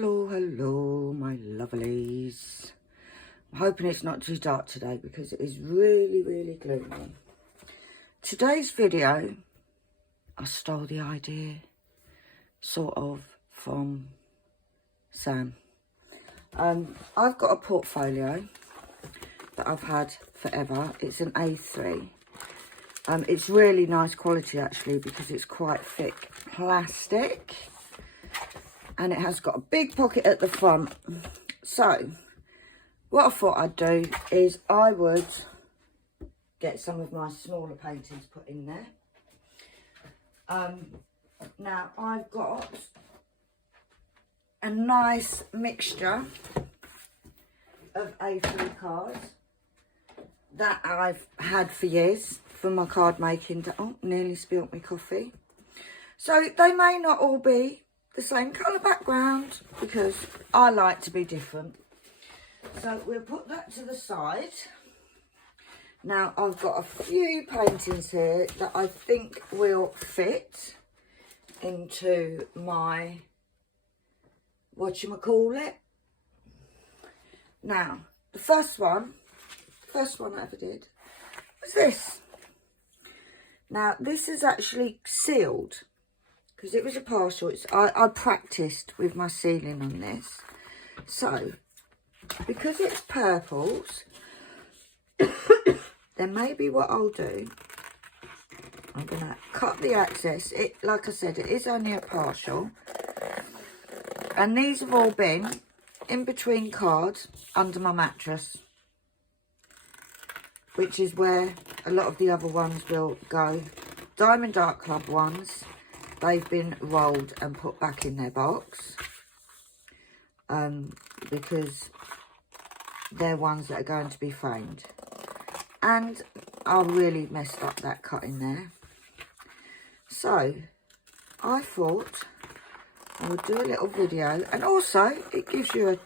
Hello, my lovelies. I'm hoping it's not too dark today because it is really gloomy. Today's video, I stole the idea, sort of, from Sam. I've got a portfolio that I've had forever. It's an A3. It's really nice quality actually because it's quite thick plastic. And it has got a big pocket at the front. So, what I thought I'd do is I would get some of my smaller paintings put in there. Now, I've got a nice mixture of A3 cards that I've had for years for my card making. Oh, nearly spilt my coffee. So, they may not all be the same colour background because I like to be different. So we'll put that to the side. Now I've got a few paintings here that I think will fit into my whatchamacallit. Now the first one I ever did was this. Now this is actually sealed because it was a partial. I practiced with my sealing on this. So, because it's purples, then maybe what I'll do, I'm going to cut the excess. Like I said, it is only a partial. And these have all been in between cards under my mattress, which is where a lot of the other ones will go. Diamond Art Club ones, they've been rolled and put back in their box because they're ones that are going to be framed. And I really messed up that cut in there. So I thought I would do a little video, and also it gives you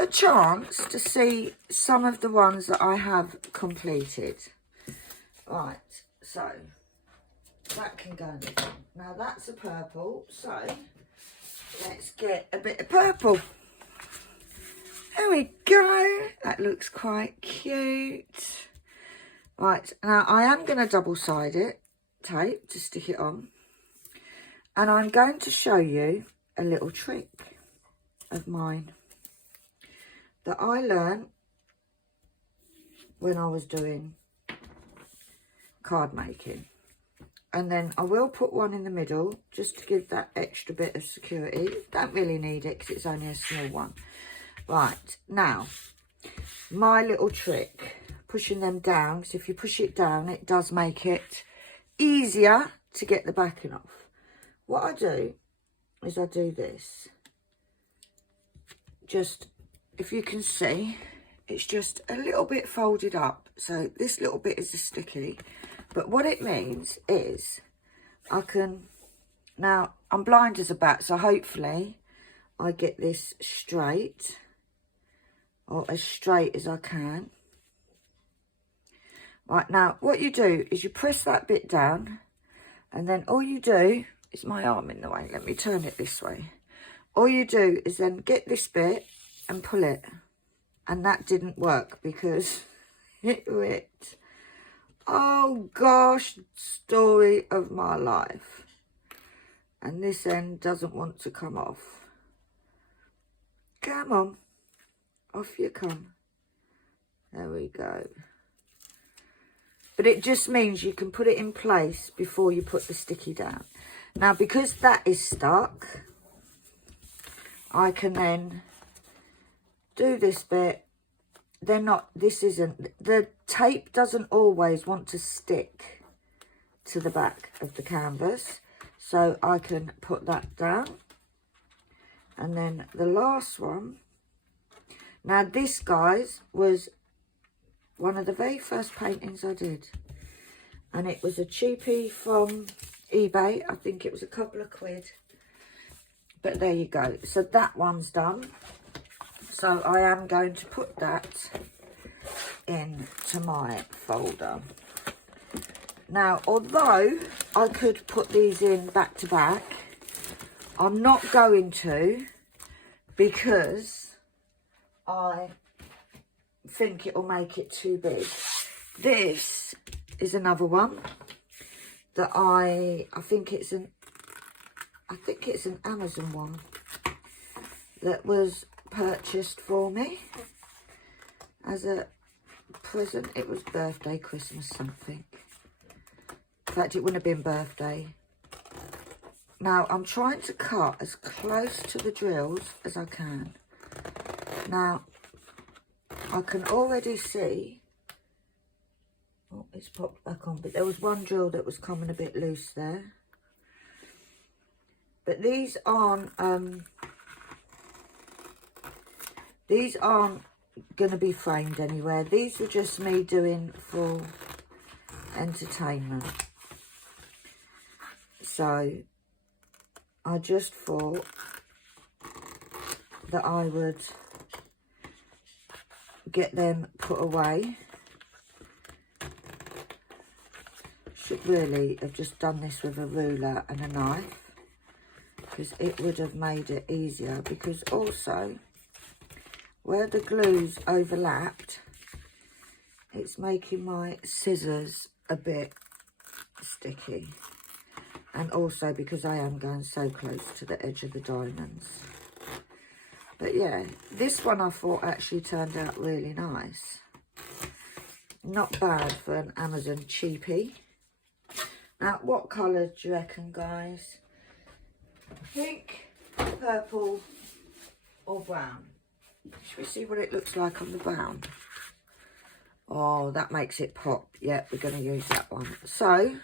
a chance to see some of the ones that I have completed. Right, so that can go in. Now that's a purple, so let's get a bit of purple. There we go. That looks quite cute. Right, now I am going to double-side it, tape, to stick it on. And I'm going to show you a little trick of mine that I learned when I was doing card making. And then I will put one in the middle just to give that extra bit of security. Don't really need it because it's only a small one. Right, now, my little trick, pushing them down, because if you push it down, it does make it easier to get the backing off. What I do is I do this. Just, if you can see, it's just a little bit folded up. So this little bit is the sticky. But what it means is I can, now I'm blind as a bat, so hopefully I get this straight, or as straight as I can. Right, now what you do is you press that bit down, and then all you do, is my arm in the way, let me turn it this way. All you do is then get this bit and pull it. And that didn't work because it ripped. Oh gosh, story of my life. And this end doesn't want to come off. Come on, off you come. There we go. But it just means you can put it in place before you put the sticky down. Now, because that is stuck, I can then do this bit. The tape doesn't always want to stick to the back of the canvas. So I can put that down. And then the last one. Now this, guys, was one of the very first paintings I did. And it was a cheapie from eBay. I think it was a couple of quid. But there you go. So that one's done. So I am going to put that into my folder. Now, although I could put these in back to back, I'm not going to because I think it will make it too big. This is another one that I think it's an Amazon one that was purchased for me as a present. It was birthday, Christmas, something. In fact, it wouldn't have been birthday. Now, I'm trying to cut as close to the drills as I can. Now, I can already see... Oh, it's popped back on. But there was one drill that was coming a bit loose there. But these aren't going to be framed anywhere. These were just me doing for entertainment. So I just thought that I would get them put away. Should really have just done this with a ruler and a knife, because it would have made it easier. Because also, where the glue's overlapped, it's making my scissors a bit sticky. And also because I am going so close to the edge of the diamonds. But yeah, this one I thought actually turned out really nice. Not bad for an Amazon cheapie. Now, what colour do you reckon, guys? Pink, purple or brown? Should we see what it looks like on the brown? Oh, that makes it pop. Yeah, we're going to use that one. So,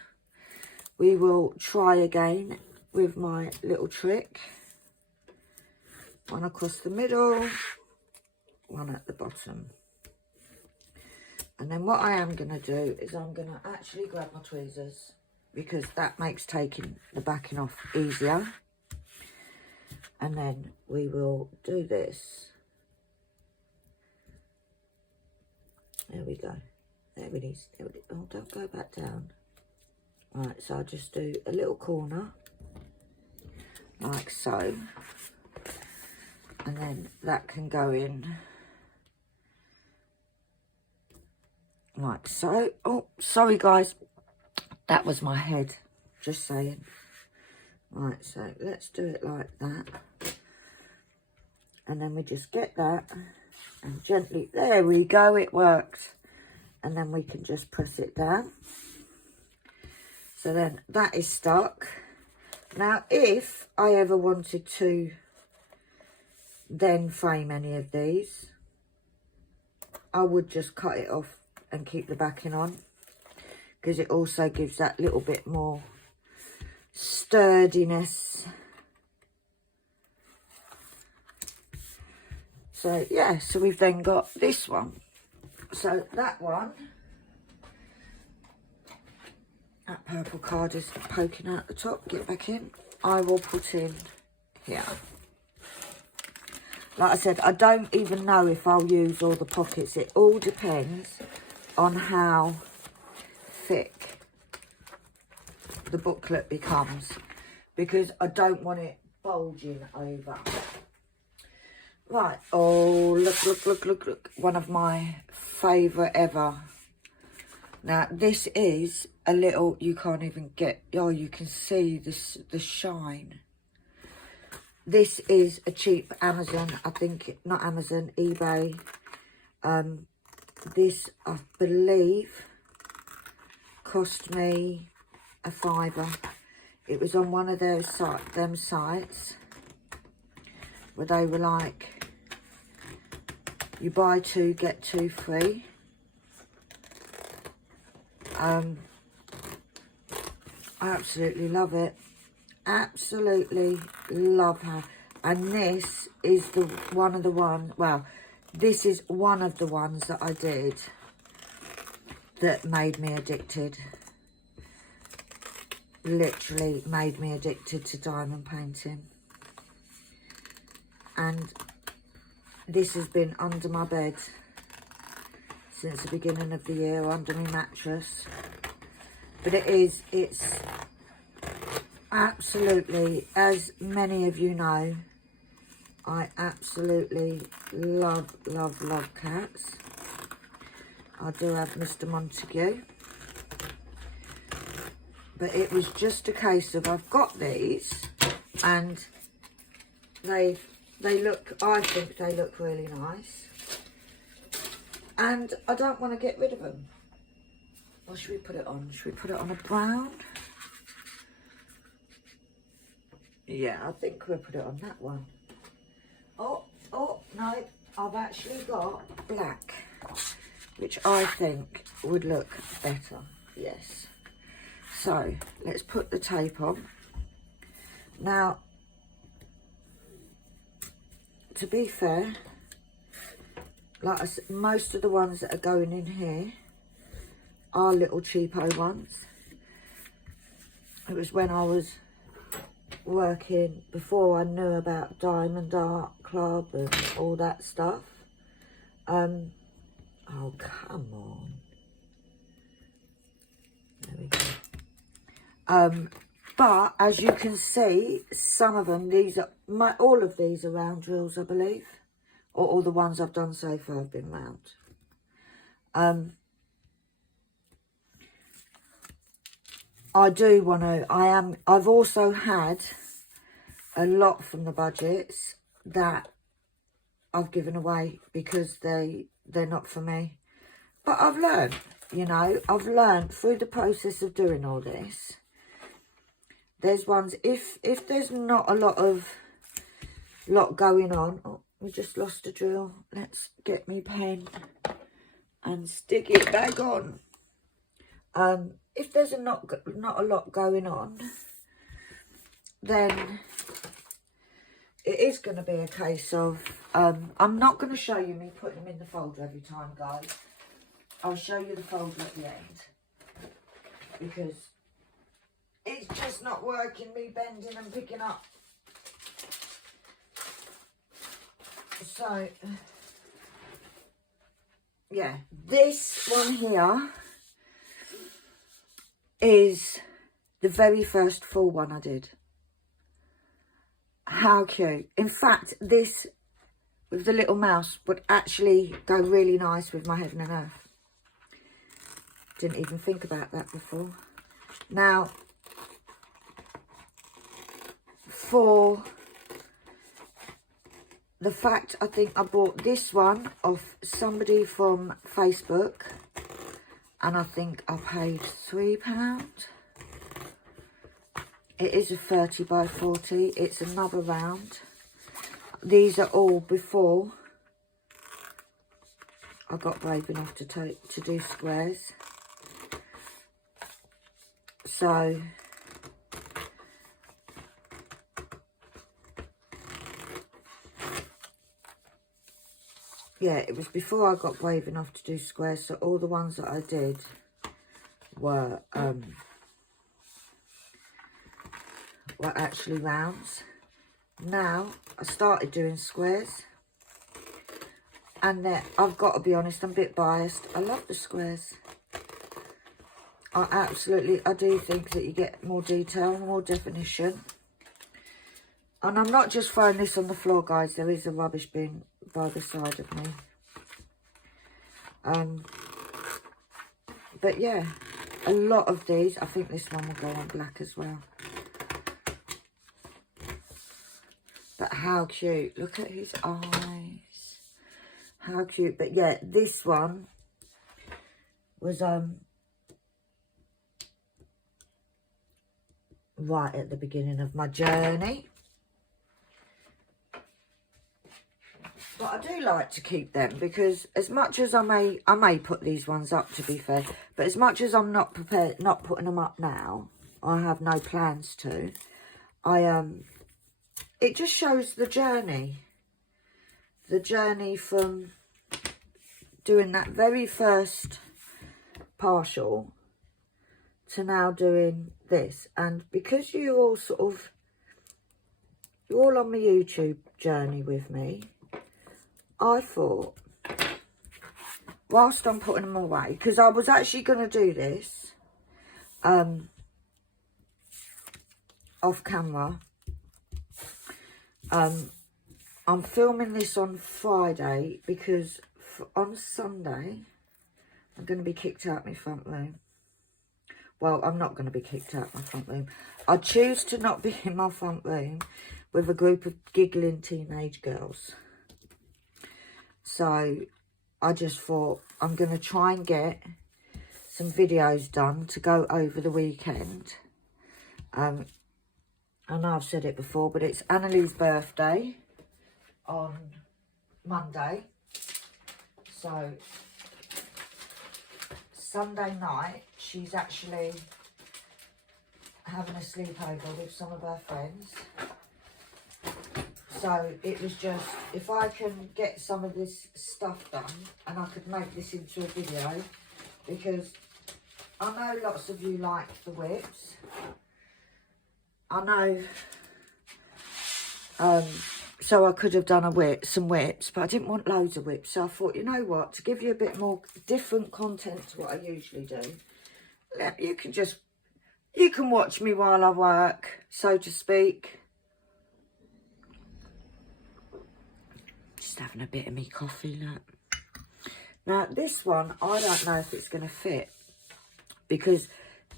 we will try again with my little trick. One across the middle, one at the bottom. And then what I am going to do is I'm going to actually grab my tweezers, because that makes taking the backing off easier. And then we will do this. There we go. There it is. There it is. Oh, don't go back down. Right, so I'll just do a little corner, like so. And then that can go in, like so. Oh, sorry guys. That was my head, just saying. Right, so let's do it like that. And then we just get that and gently, there we go, it worked. And then we can just press it down. So then that is stuck. Now, if I ever wanted to then frame any of these, I would just cut it off and keep the backing on, because it also gives that little bit more sturdiness. So yeah, so we've then got this one. So that one, that purple card is poking out the top. Get back in. I will put in here. Like I said, I don't even know if I'll use all the pockets. It all depends on how thick the booklet becomes, because I don't want it bulging over. Right, oh, look. One of my favourite ever. Now, this is a little, you can't even get, oh, you can see this, the shine. This is a cheap Amazon, I think, not Amazon, eBay. This, I believe, cost me a £5. It was on one of those sites where they were like, you buy two, get two free. I absolutely love it. Absolutely love her. And this is one of the ones that I did that made me addicted. Literally made me addicted to diamond painting. And this has been under my bed since the beginning of the year, under my mattress. But it's absolutely, as many of you know, I absolutely love, love, love cats. I do have Mr. Montague. But it was just a case of I've got these and they look, I think they look really nice. And I don't want to get rid of them. What should we put it on? Should we put it on a brown? Yeah, I think we'll put it on that one. Oh, no, I've actually got black, which I think would look better, yes. So, let's put the tape on. Now, to be fair, like I said, most of the ones that are going in here are little cheapo ones. It was when I was working, before I knew about Diamond Art Club and all that stuff. Oh, come on. There we go. But as you can see, some of them, these are all of these are round drills, I believe, or all the ones I've done so far have been round. I do want to. I've also had a lot from the budgets that I've given away because they're not for me. But I've learned, you know, I've learned through the process of doing all this. There's ones, if there's not a lot going on. Oh, we just lost a drill. Let's get me pen and stick it back on. If there's not a lot going on, then it is going to be a case of, I'm not going to show you me putting them in the folder every time, guys. I'll show you the folder at the end, because it's just not working, me bending and picking up. So, yeah, this one here is the very first full one I did. How cute. In fact, this with the little mouse would actually go really nice with my Heaven and Earth. Didn't even think about that before. Now, for the fact, I think I bought this one off somebody from Facebook, and I think I paid £3. It is a 30 by 40. It's another round. These are all before I got brave enough to do squares. So yeah, it was before I got brave enough to do squares. So all the ones that I did were actually rounds. Now I started doing squares, and I've got to be honest, I'm a bit biased. I love the squares. I do think that you get more detail, more definition. And I'm not just throwing this on the floor, guys. There is a rubbish bin by the side of me. But yeah, a lot of these. I think this one will go on black as well. But how cute. Look at his eyes. How cute. But yeah, this one was right at the beginning of my journey. But I do like to keep them, because as much as I may put these ones up, to be fair, but as much as I'm not putting them up now, I have no plans to. It just shows the journey from doing that very first partial to now doing this. And because you're all on my YouTube journey with me, I thought, whilst I'm putting them away, because I was actually going to do this off camera, I'm filming this on Friday because on Sunday I'm going to be kicked out my front room. Well, I'm not going to be kicked out my front room. I choose to not be in my front room with a group of giggling teenage girls. So I just thought I'm going to try and get some videos done to go over the weekend. I know I've said it before, but it's Annalie's birthday on Monday. So Sunday night, she's actually having a sleepover with some of her friends. So it was just, if I can get some of this stuff done and I could make this into a video, because I know lots of you like the whips. I know, so I could have done some whips, but I didn't want loads of whips. So I thought, you know what, to give you a bit more different content to what I usually do, you can watch me while I work, so to speak. Just having a bit of me coffee, look. Now, this one, I don't know if it's going to fit, because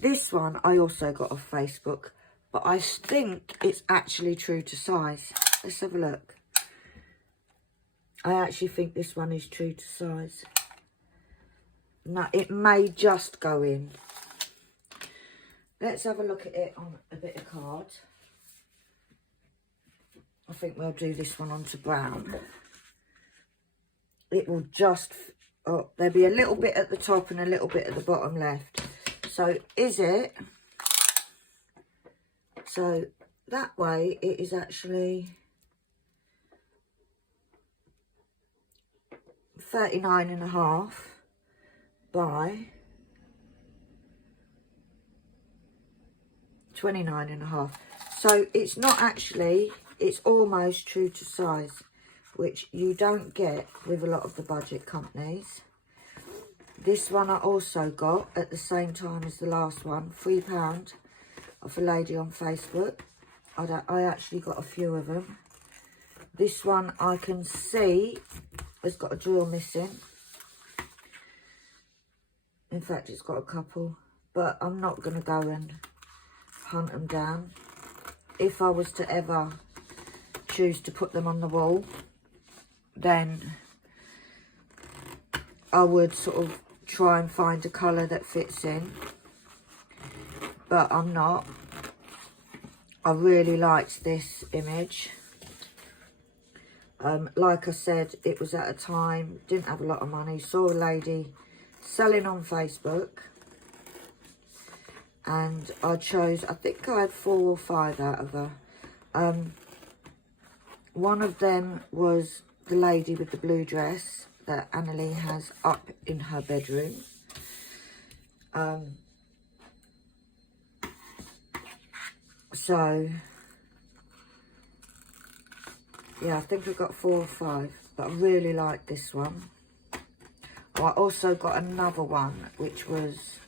this one I also got off Facebook, but I think it's actually true to size. Let's have a look. I actually think this one is true to size. Now, it may just go in. Let's have a look at it on a bit of card. I think we'll do this one onto brown. It will just, oh, there'll be a little bit at the top and a little bit at the bottom left. So is it, so that way it is actually 39.5 by 29.5. So it's not actually, it's almost true to size, which you don't get with a lot of the budget companies. This one I also got at the same time as the last one, £3 off a lady on Facebook. I actually got a few of them. This one I can see has got a drill missing. In fact, it's got a couple, but I'm not going to go and hunt them down. If I was to ever choose to put them on the wall, then I would sort of try and find a colour that fits in, but I'm not. I really liked this image. Like I said, it was at a time, didn't have a lot of money, saw a lady selling on Facebook, and I chose, I think I had 4 or 5 out of her. One of them was the lady with the blue dress that Annalie has up in her bedroom. So yeah, I think I got 4 or 5, but I really like this one. Oh, I also got another one, which was,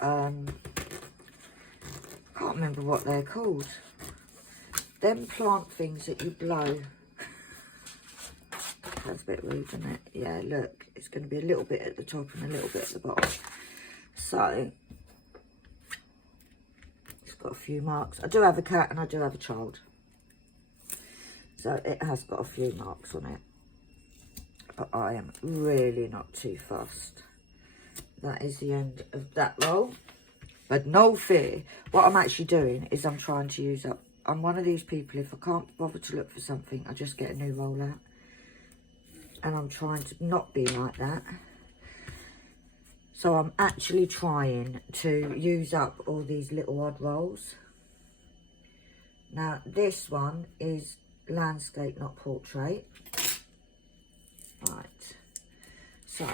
can't remember what they're called. Them plant things that you blow. That's a bit rude, isn't it? Yeah, look, it's going to be a little bit at the top and a little bit at the bottom. So, it's got a few marks. I do have a cat and I do have a child. So, it has got a few marks on it. But I am really not too fussed. That is the end of that roll. But no fear. What I'm actually doing is I'm trying to use up. I'm one of these people, if I can't bother to look for something, I just get a new roll out. And I'm trying to not be like that. So I'm actually trying to use up all these little odd rolls. Now this one is landscape, not portrait. Right. So,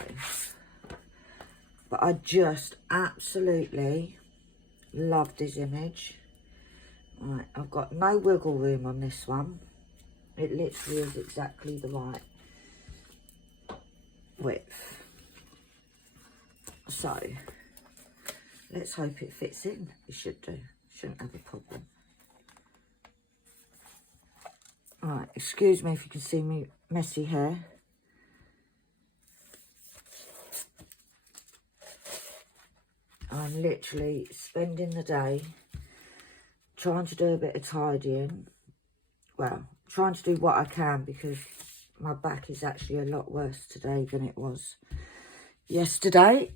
but I just absolutely love this image. Right, I've got no wiggle room on this one. It literally is exactly the right width. So, let's hope it fits in. It should do. Shouldn't have a problem. Right, excuse me if you can see me messy hair. I'm literally spending the day trying to do a bit of tidying. Well, trying to do what I can because my back is actually a lot worse today than it was yesterday.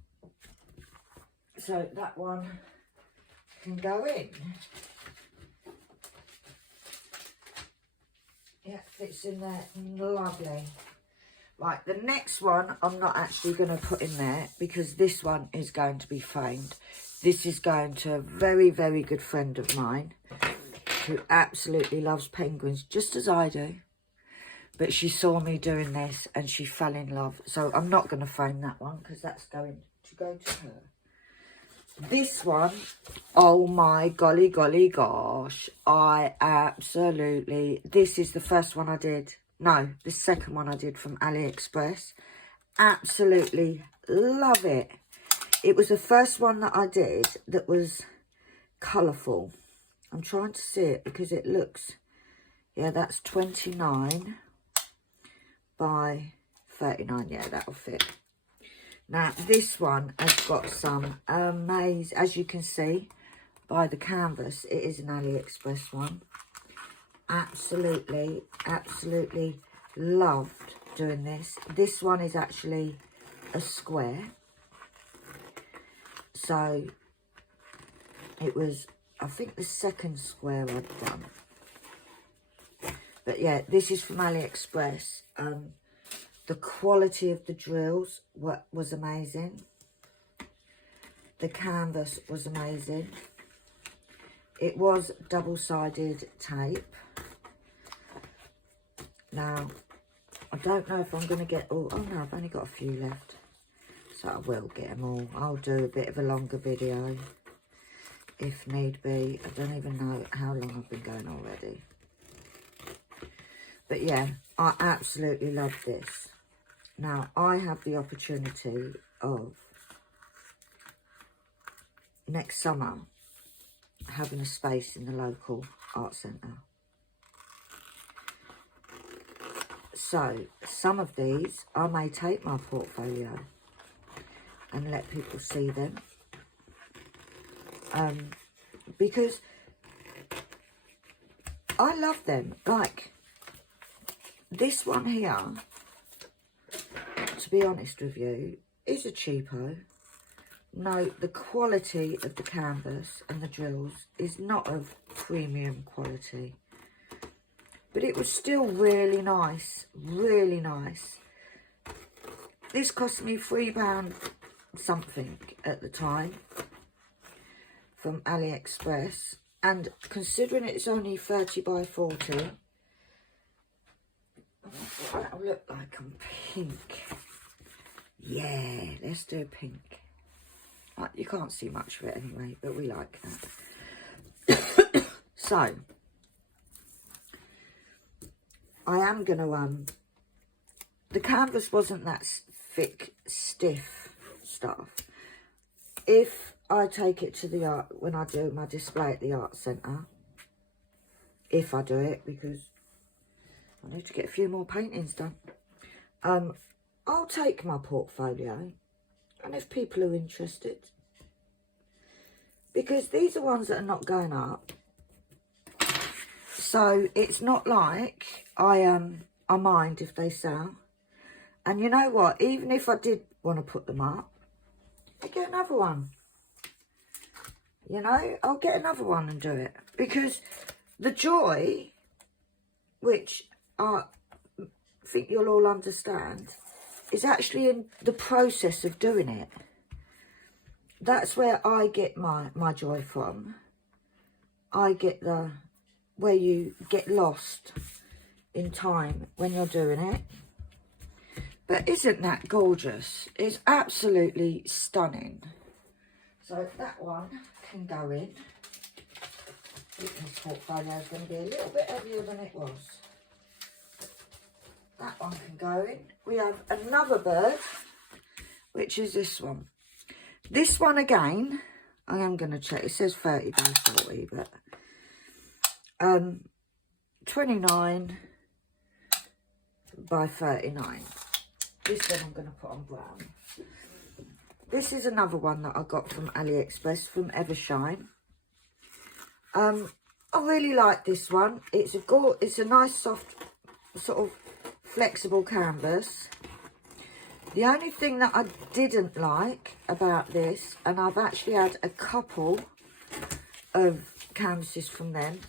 So that one can go in. Yeah, fits in there lovely. Right, the next one I'm not actually going to put in there because this one is going to be framed. This is going to a very, very good friend of mine who absolutely loves penguins, just as I do. But she saw me doing this and she fell in love. So I'm not going to frame that one because that's going to go to her. This one, oh my golly gosh, this is the first one I did. No, the second one I did from AliExpress. Absolutely love it. It was the first one that I did that was colourful. I'm trying to see it because it looks, yeah, that's 29 by 39. Yeah, that'll fit. Now, this one has got some amazing, as you can see by the canvas, it is an AliExpress one. Absolutely, absolutely loved doing this. This one is actually a square. So, it was, I think, the second square I'd done. But yeah, this is from AliExpress. The quality of the drills was amazing. The canvas was amazing. It was double-sided tape. Now, I don't know if I'm going to get all... Oh, no, I've only got a few left. So I will get them all. I'll do a bit of a longer video if need be. I don't even know how long I've been going already. But yeah, I absolutely love this. Now, I have the opportunity of next summer having a space in the local art centre. So, some of these, I may take my portfolio and let people see them. Because I love them. Like, this one here, to be honest with you, is a cheapo. No, the quality of the canvas and the drills is not of premium quality. But it was still really nice, really nice. This cost me £3 something at the time from AliExpress. And considering it's only 30 by 40, that'll look like I'm pink. Yeah, let's do pink. You can't see much of it anyway, but we like that. So, I am going to, the canvas wasn't that thick, stiff stuff. If I take it to the art, when I do my display at the art centre, if I do it, because I need to get a few more paintings done, I'll take my portfolio, and if people are interested, because these are ones that are not going up, so it's not like I mind if they sell. And you know what, even if I did want to put them up, I get another one. You know, I'll get another one and do it, because the joy, which I think you'll all understand, is actually in the process of doing it. That's where I get my joy from. I get where you get lost in time when you're doing it. But isn't that gorgeous? It's absolutely stunning. So that one can go in. This portfolio is going to be a little bit heavier than it was. That one can go in. We have another bird, which is this one. This one again, I am going to check. It says 30 by 40, but 29 by 39. This one I'm going to put on brown. This is another one that I got from AliExpress from Evershine. I really like this one. It's a nice soft sort of flexible canvas. The only thing that I didn't like about this, and I've actually had a couple of canvases from them,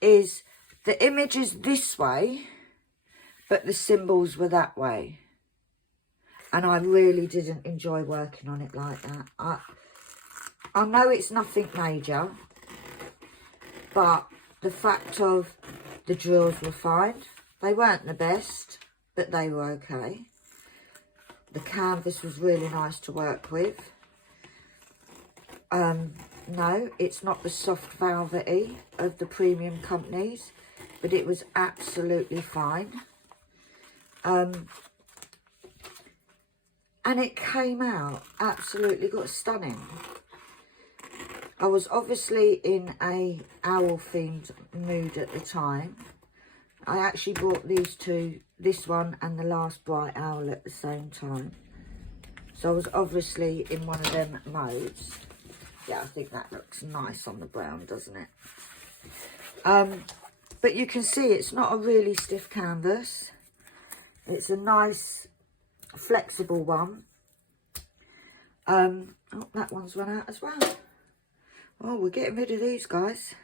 is the image is this way, but the symbols were that way. And I really didn't enjoy working on it like that. I know it's nothing major, but the fact of the drills were fine. They weren't the best, but they were okay. The canvas was really nice to work with. No, it's not the soft velvety of the premium companies, but it was absolutely fine. And it came out absolutely stunning. I was obviously in a owl themed mood at the time. I actually bought these two, this one and the last bright owl at the same time. So I was obviously in one of them modes. Yeah, I think that looks nice on the brown, doesn't it? But you can see it's not a really stiff canvas. It's a nice flexible one. Oh, that one's run out as well. Oh, we're getting rid of these guys,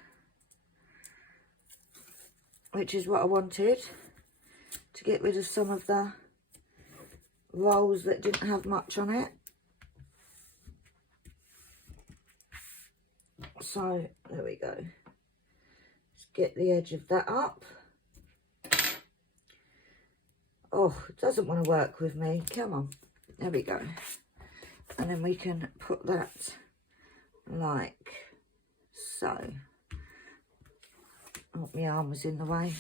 which is what I wanted, to get rid of some of the rolls that didn't have much on it. So there we go. Let's get the edge of that up. Oh, it doesn't want to work with me. Come on. There we go. And then we can put that like so. Oh, my arm was in the way.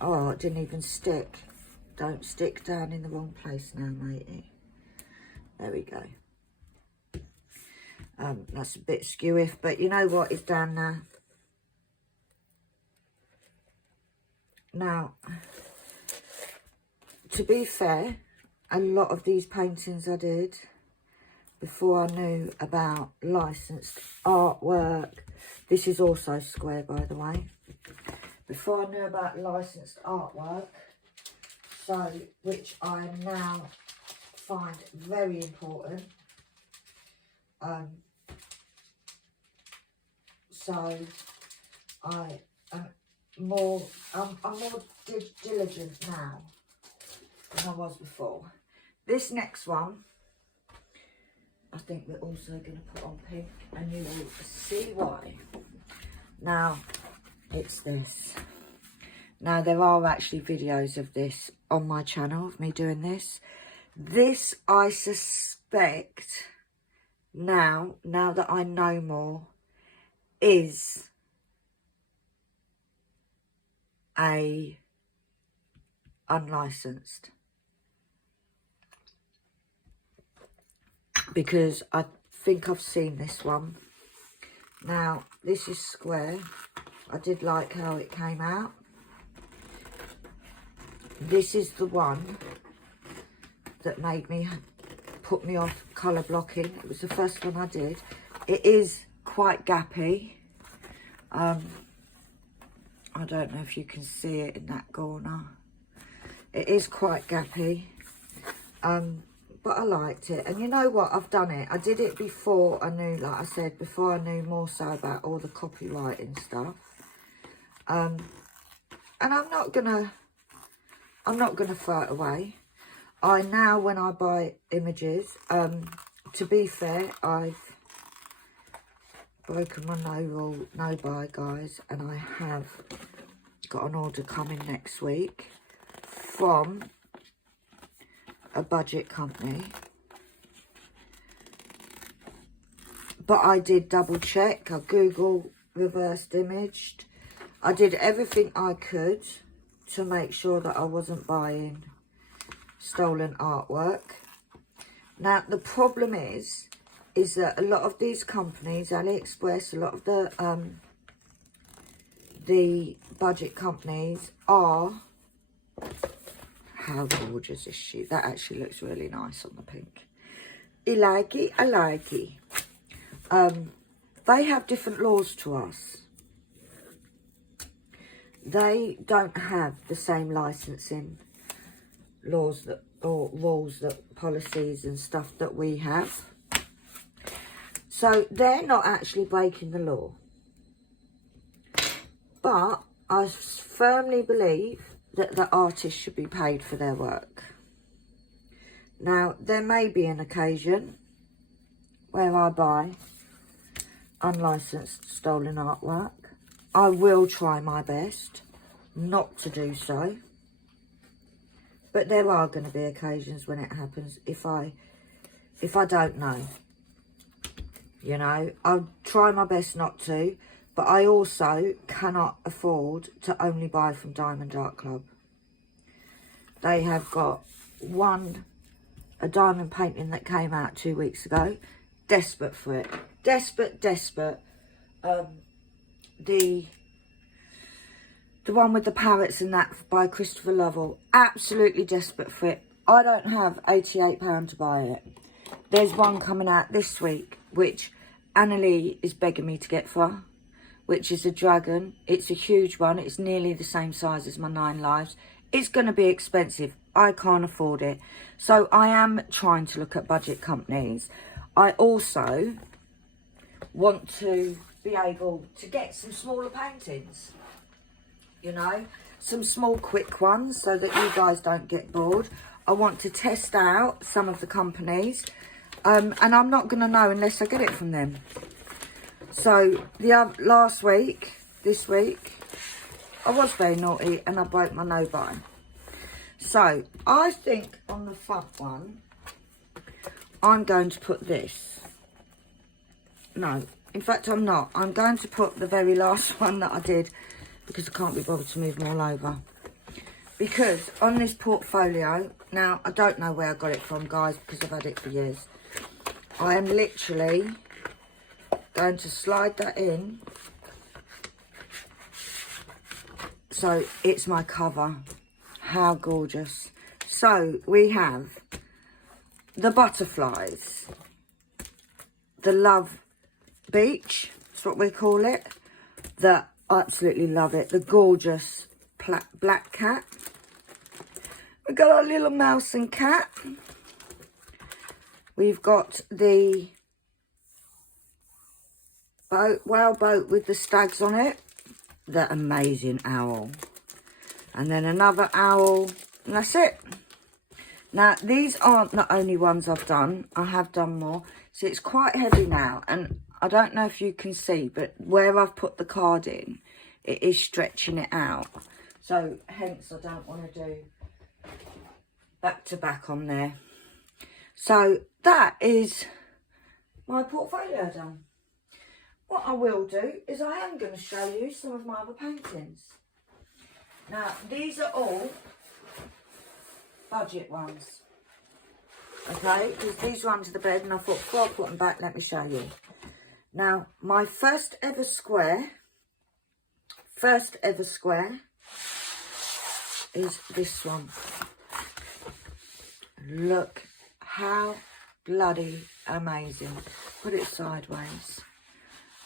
Oh, it didn't even stick. Don't stick down in the wrong place now, matey. There we go. That's a bit skewiff, but you know what? It's down now. Now, to be fair, a lot of these paintings I did before I knew about licensed artwork. This is also square, by the way. Before I knew about licensed artwork, so which I now find very important. So I am more, I'm more diligent now than I was before. This next one, I think we're also going to put on pink, and you will see why. Now, it's this. Now, there are actually videos of this on my channel, of me doing this. This, I suspect, now that I know more, is a unlicensed. Because I think I've seen this one. Now, this is square. I did like how it came out. This is the one that made me, put me off colour blocking. It was the first one I did. It is quite gappy. I don't know if you can see it in that corner. It is quite gappy. But I liked it. And you know what? I've done it. I did it before I knew, like I said, before I knew more so about all the copywriting stuff. And I'm not gonna throw it away. I now, when I buy images, to be fair, I've broken my no rule, no buy, guys, and I have got an order coming next week from a budget company. But I did double check. I Google reversed imaged. I did everything I could to make sure that I wasn't buying stolen artwork. Now, the problem is that a lot of these companies, AliExpress, a lot of the budget companies how gorgeous is she? That actually looks really nice on the pink. I like it, I like it. They have different laws to us. They don't have the same licensing laws that, or rules, that policies and stuff that we have. So they're not actually breaking the law. But I firmly believe that the artists should be paid for their work. Now, there may be an occasion where I buy unlicensed stolen artwork. I will try my best not to do so. But there are going to be occasions when it happens if I don't know. You know, I'll try my best not to. But I also cannot afford to only buy from Diamond Art Club. They have got a diamond painting that came out 2 weeks ago. Desperate for it. Desperate. The one with the parrots and that by Christopher Lovell. Absolutely desperate for it. I don't have £88 to buy it. There's one coming out this week, which Annalie is begging me to get for, which is a dragon. It's a huge one. It's nearly the same size as my 9 Lives. It's going to be expensive. I can't afford it. So I am trying to look at budget companies. I also want to be able to get some smaller paintings. You know, some small quick ones so that you guys don't get bored. I want to test out some of the companies. And I'm not going to know unless I get it from them. So this week, I was very naughty and I broke my no-buy. So I think on the front one, I'm going to put this. No, in fact I'm not. I'm going to put the very last one that I did because I can't be bothered to move them all over. Because on this portfolio, now I don't know where I got it from, guys, because I've had it for years. I am literally going to slide that in. So it's my cover. How gorgeous. So we have the butterflies, the Love Beach, that's what we call it. I absolutely love it. The gorgeous black cat. We've got our little mouse and cat. We've got the whale boat with the stags on it. The amazing owl. And then another owl. And that's it. Now, these aren't the only ones I've done. I have done more. So it's quite heavy now. And I don't know if you can see, but where I've put the card in, it is stretching it out. So hence I don't want to do back to back on there. So that is my portfolio done. What I will do is I am going to show you some of my other paintings. Now, these are all budget ones. Okay, because these were under the bed and I thought before I put them back, let me show you. Now, my first ever square is this one. Look how bloody amazing. Put it sideways.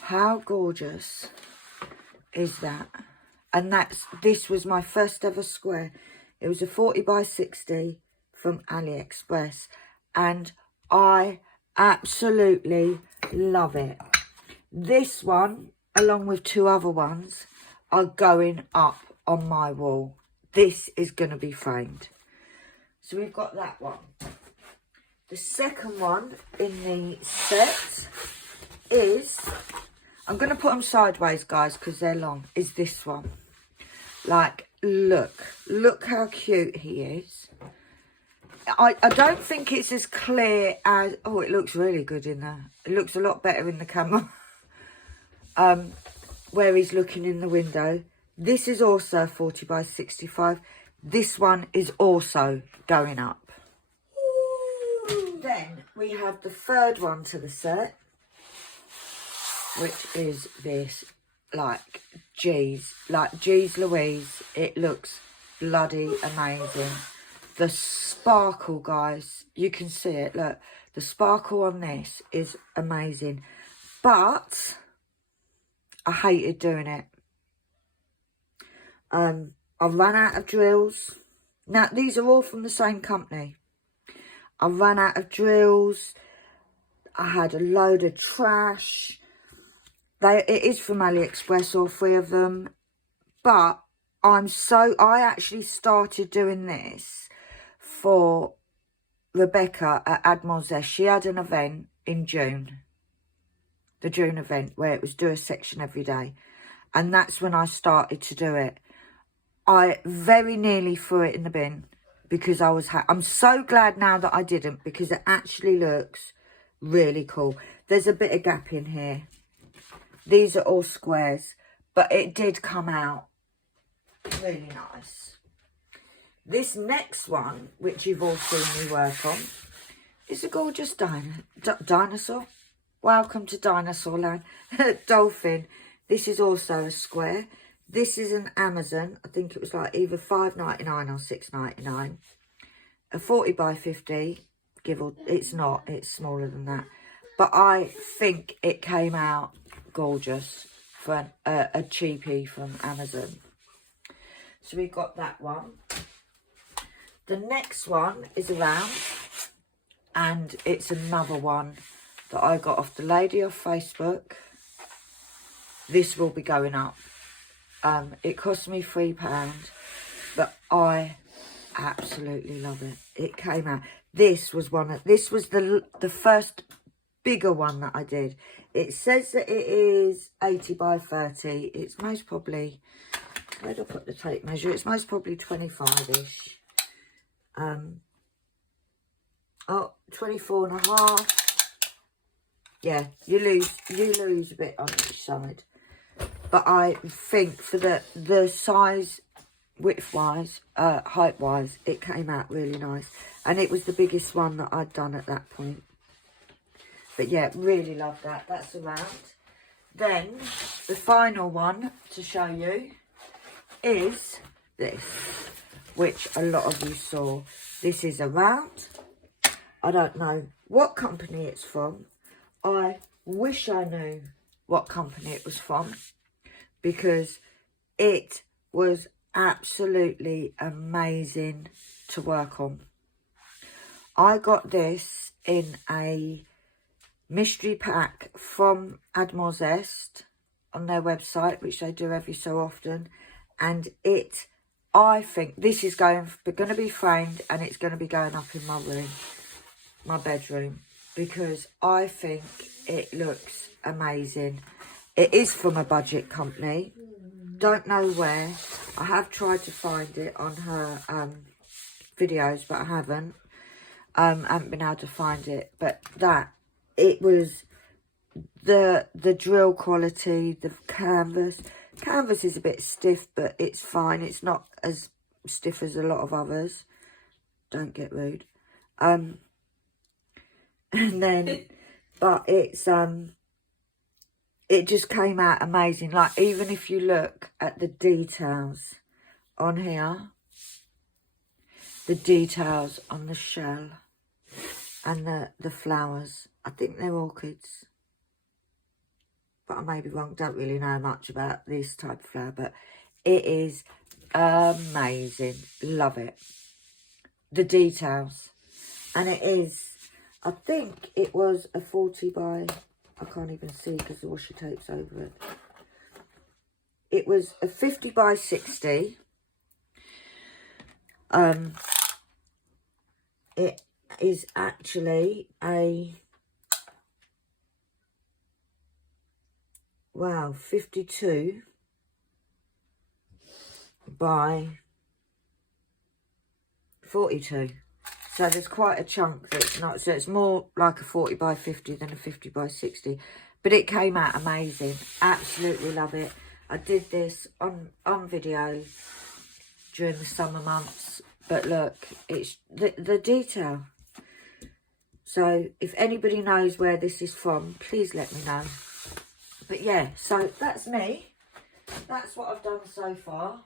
How gorgeous is that? And this was my first ever square. It was a 40 by 60 from AliExpress. And I absolutely love it. This one, along with 2 other ones, are going up on my wall. This is going to be framed. So we've got that one. The second one in the set is, I'm going to put them sideways, guys, because they're long, is this one. Like, look how cute he is. I don't think it's as clear as, oh, it looks really good in there. It looks a lot better in the camera. Where he's looking in the window. This is also 40 by 65. This one is also going up. Then we have the third one to the set, which is this, like, geez Louise, it looks bloody amazing. the sparkle, guys, you can see it, look, the sparkle on this is amazing, but I hated doing it. I ran out of drills. Now, these are all from the same company. I ran out of drills. I had a load of trash. It is from AliExpress, all 3 of them. But I actually started doing this for Rebecca at Admorzest. She had an event in June. The June event where it was do a section every day. And that's when I started to do it. I very nearly threw it in the bin because I'm so glad now that I didn't, because it actually looks really cool. There's a bit of gap in here. These are all squares, but it did come out really nice. This next one, which you've all seen me work on, is a gorgeous dinosaur. Welcome to Dinosaur Land. Dolphin. This is also a square. This is an Amazon. I think it was like either $5.99 or $6.99. A 40 by 50. It's not. It's smaller than that. But I think it came out gorgeous for a cheapie from Amazon. So we've got that one. The next one is a round. And it's another one that I got off the lady off Facebook. This will be going up. It cost me £3, but I absolutely love it. It came out. This was the first bigger one that I did. It says that it is 80 by 30. It's most probably, where do I put the tape measure? It's most probably 25-ish. 24 and a half. Yeah, you lose a bit on each side. But I think for the size, width-wise, height-wise, it came out really nice. And it was the biggest one that I'd done at that point. But yeah, really love that. That's a round. Then, the final one to show you is this, which a lot of you saw. This is a round. I don't know what company it's from. I wish I knew what company it was from, because it was absolutely amazing to work on. I got this in a mystery pack from Admorzest on their website, which they do every so often, and I think this is going to be framed, and it's going to be going up in my room, my bedroom, because I think it looks amazing. It is from a budget company. Don't know where. I have tried to find it on her videos, but I haven't. Haven't been able to find it. But it was the drill quality, the canvas. Canvas is a bit stiff, but it's fine. It's not as stiff as a lot of others. Don't get rude. And then, but it's it just came out amazing. Like, even if you look at the details on here, the details on the shell and the flowers. I think they're orchids, but I may be wrong. Don't really know much about this type of flower, but it is amazing. Love it. The details. And it is, I think it was a 40 by... I can't even see because the washi tape's over it. It was a 50 by 60. It is actually a, wow, 52 by 42. So there's quite a chunk that's not, so it's more like a 40 by 50 than a 50 by 60. But it came out amazing. Absolutely love it. I did this on video during the summer months. But look, it's the detail. So if anybody knows where this is from, please let me know. But yeah, so that's me. That's what I've done so far.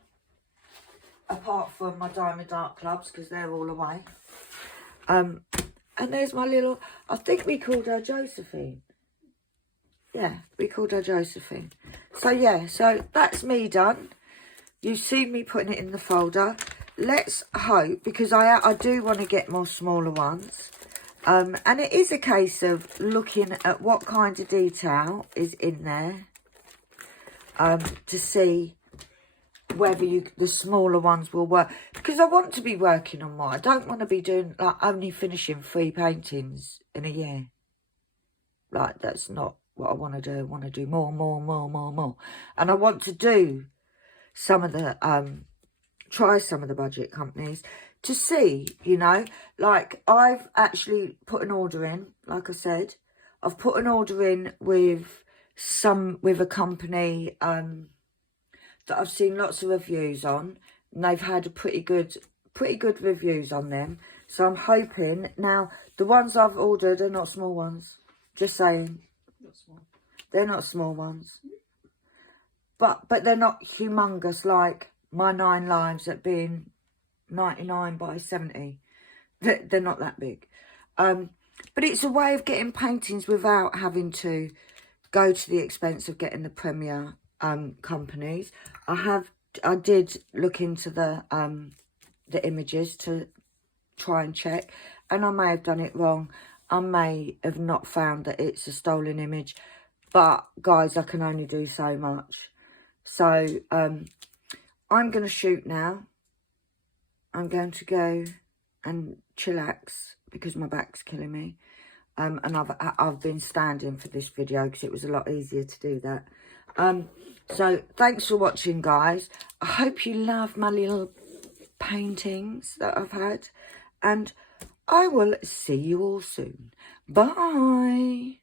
apart from my Diamond Art clubs, because they're all away. And there's my little, I think we called her Josephine. Yeah, we called her Josephine. So yeah, so that's me done. You've seen me putting it in the folder. Let's hope, because I do want to get more smaller ones. And it is a case of looking at what kind of detail is in there. To see whether the smaller ones will work. Because I want to be working on more. I don't want to be doing, like, only finishing 3 paintings in a year. Like, that's not what I want to do. I want to do more. And I want to do some of the, try some of the budget companies to see, you know, like I've actually put an order in, like I said. I've put an order in with a company that I've seen lots of reviews on, and they've had a pretty good reviews on them. So I'm hoping, now the ones I've ordered are not small ones. Just saying. Not small. They're not small ones. But they're not humongous like my 9 lives at being 99 by 70. They're not that big. But it's a way of getting paintings without having to go to the expense of getting the Premier companies. I did look into the images to try and check, and I may have done it wrong. I may have not found that it's a stolen image, but guys, I can only do so much. So I'm going to shoot now. I'm going to go and chillax because my back's killing me. And I've been standing for this video because it was a lot easier to do that. So thanks for watching, guys. I hope you love my little paintings that I've had, and I will see you all soon. Bye.